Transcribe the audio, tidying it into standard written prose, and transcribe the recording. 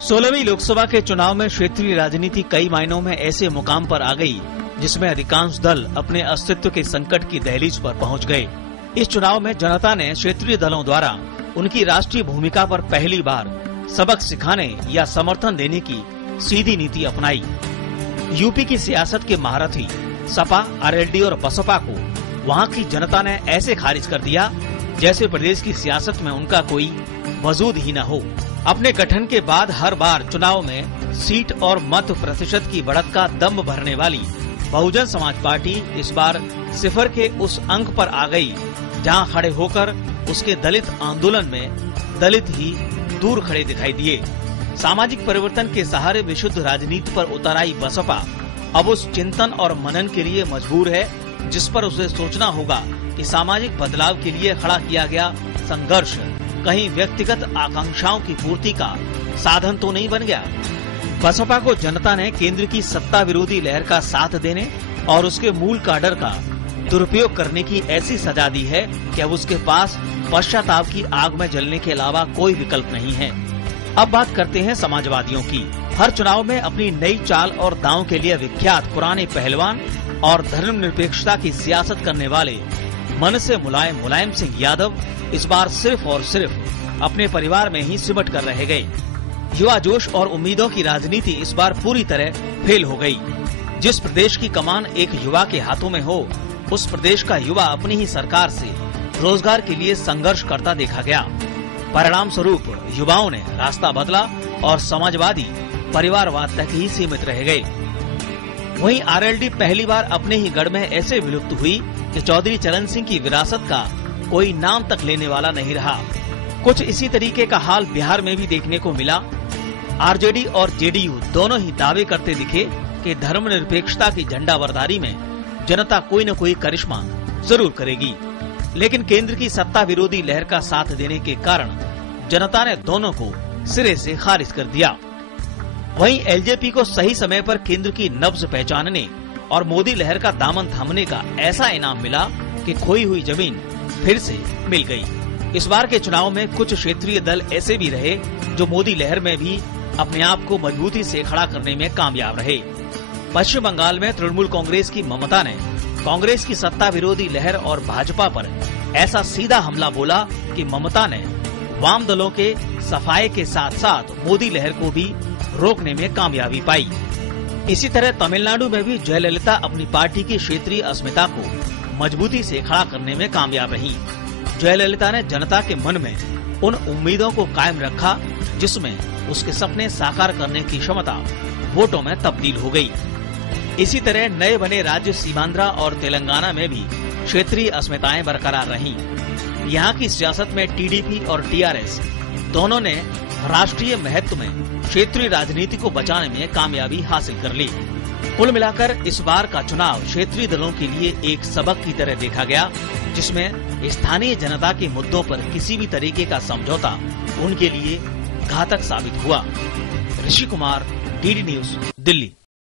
16वीं लोकसभा के चुनाव में क्षेत्रीय राजनीति कई मायनों में ऐसे मुकाम पर आ गई जिसमें अधिकांश दल अपने अस्तित्व के संकट की दहलीज पर पहुंच गए। इस चुनाव में जनता ने क्षेत्रीय दलों द्वारा उनकी राष्ट्रीय भूमिका पर पहली बार सबक सिखाने या समर्थन देने की सीधी नीति अपनाई। यूपी की सियासत के महारथी सपा, आरएलडी और बसपा को वहां की जनता ने ऐसे खारिज कर दिया जैसे प्रदेश की सियासत में उनका कोई वजूद ही न हो। अपने गठन के बाद हर बार चुनाव में सीट और मत प्रतिशत की बढ़त का दम भरने वाली बहुजन समाज पार्टी इस बार सिफर के उस अंक पर आ गई जहां खड़े होकर उसके दलित आंदोलन में दलित ही दूर खड़े दिखाई दिए। सामाजिक परिवर्तन के सहारे विशुद्ध राजनीति पर उतर आई बसपा अब उस चिंतन और मनन के लिए मजबूर है जिस पर उसे सोचना होगा कि सामाजिक बदलाव के लिए खड़ा किया गया संघर्ष कहीं व्यक्तिगत आकांक्षाओं की पूर्ति का साधन तो नहीं बन गया। बसपा को जनता ने केंद्र की सत्ता विरोधी लहर का साथ देने और उसके मूल काडर का दुरुपयोग करने की ऐसी सजा दी है कि अब उसके पास पश्चाताप की आग में जलने के अलावा कोई विकल्प नहीं है। अब बात करते हैं समाजवादियों की। हर चुनाव में अपनी नई चाल और दांव के लिए विख्यात पुराने पहलवान और धर्मनिरपेक्षता की सियासत करने वाले मन से मुलायम सिंह यादव इस बार सिर्फ और सिर्फ अपने परिवार में ही सिमट कर रह गए। युवा जोश और उम्मीदों की राजनीति इस बार पूरी तरह फेल हो गई। जिस प्रदेश की कमान एक युवा के हाथों में हो उस प्रदेश का युवा अपनी ही सरकार से रोजगार के लिए संघर्ष करता देखा गया। परिणाम स्वरूप युवाओं ने रास्ता बदला और समाजवादी परिवारवाद तक ही सीमित रह गए। वहीं आरएलडी पहली बार अपने ही गढ़ में ऐसे विलुप्त हुई कि चौधरी चरण सिंह की विरासत का कोई नाम तक लेने वाला नहीं रहा। कुछ इसी तरीके का हाल बिहार में भी देखने को मिला। आरजेडी और जेडीयू दोनों ही दावे करते दिखे कि धर्मनिरपेक्षता की झंडाबरदारी में जनता कोई न कोई करिश्मा जरूर करेगी, लेकिन केंद्र की सत्ता विरोधी लहर का साथ देने के कारण जनता ने दोनों को सिरे से खारिज कर दिया। वहीं एलजेपी को सही समय पर केंद्र की नब्ज पहचानने और मोदी लहर का दामन थामने का ऐसा इनाम मिला कि खोई हुई जमीन फिर से मिल गई। इस बार के चुनाव में कुछ क्षेत्रीय दल ऐसे भी रहे जो मोदी लहर में भी अपने आप को मजबूती से खड़ा करने में कामयाब रहे। पश्चिम बंगाल में तृणमूल कांग्रेस की ममता ने कांग्रेस की सत्ता विरोधी लहर और भाजपा पर ऐसा सीधा हमला बोला कि ममता ने वाम दलों के सफाये के साथ साथ मोदी लहर को भी रोकने में कामयाबी पाई। इसी तरह तमिलनाडु में भी जयललिता अपनी पार्टी की क्षेत्रीय अस्मिता को मजबूती से खड़ा करने में कामयाब रही। जयललिता ने जनता के मन में उन उम्मीदों को कायम रखा जिसमें उसके सपने साकार करने की क्षमता वोटों में तब्दील हो गई। इसी तरह नए बने राज्य सीमांध्र और तेलंगाना में भी क्षेत्रीय अस्मिताएं बरकरार रहीं। यहाँ की सियासत में टीडीपी और टीआरएस दोनों ने राष्ट्रीय महत्व में क्षेत्रीय राजनीति को बचाने में कामयाबी हासिल कर ली। कुल मिलाकर इस बार का चुनाव क्षेत्रीय दलों के लिए एक सबक की तरह देखा गया जिसमें स्थानीय जनता के मुद्दों पर किसी भी तरीके का समझौता उनके लिए घातक साबित हुआ। Rishi Kumar, DD news, Delhi.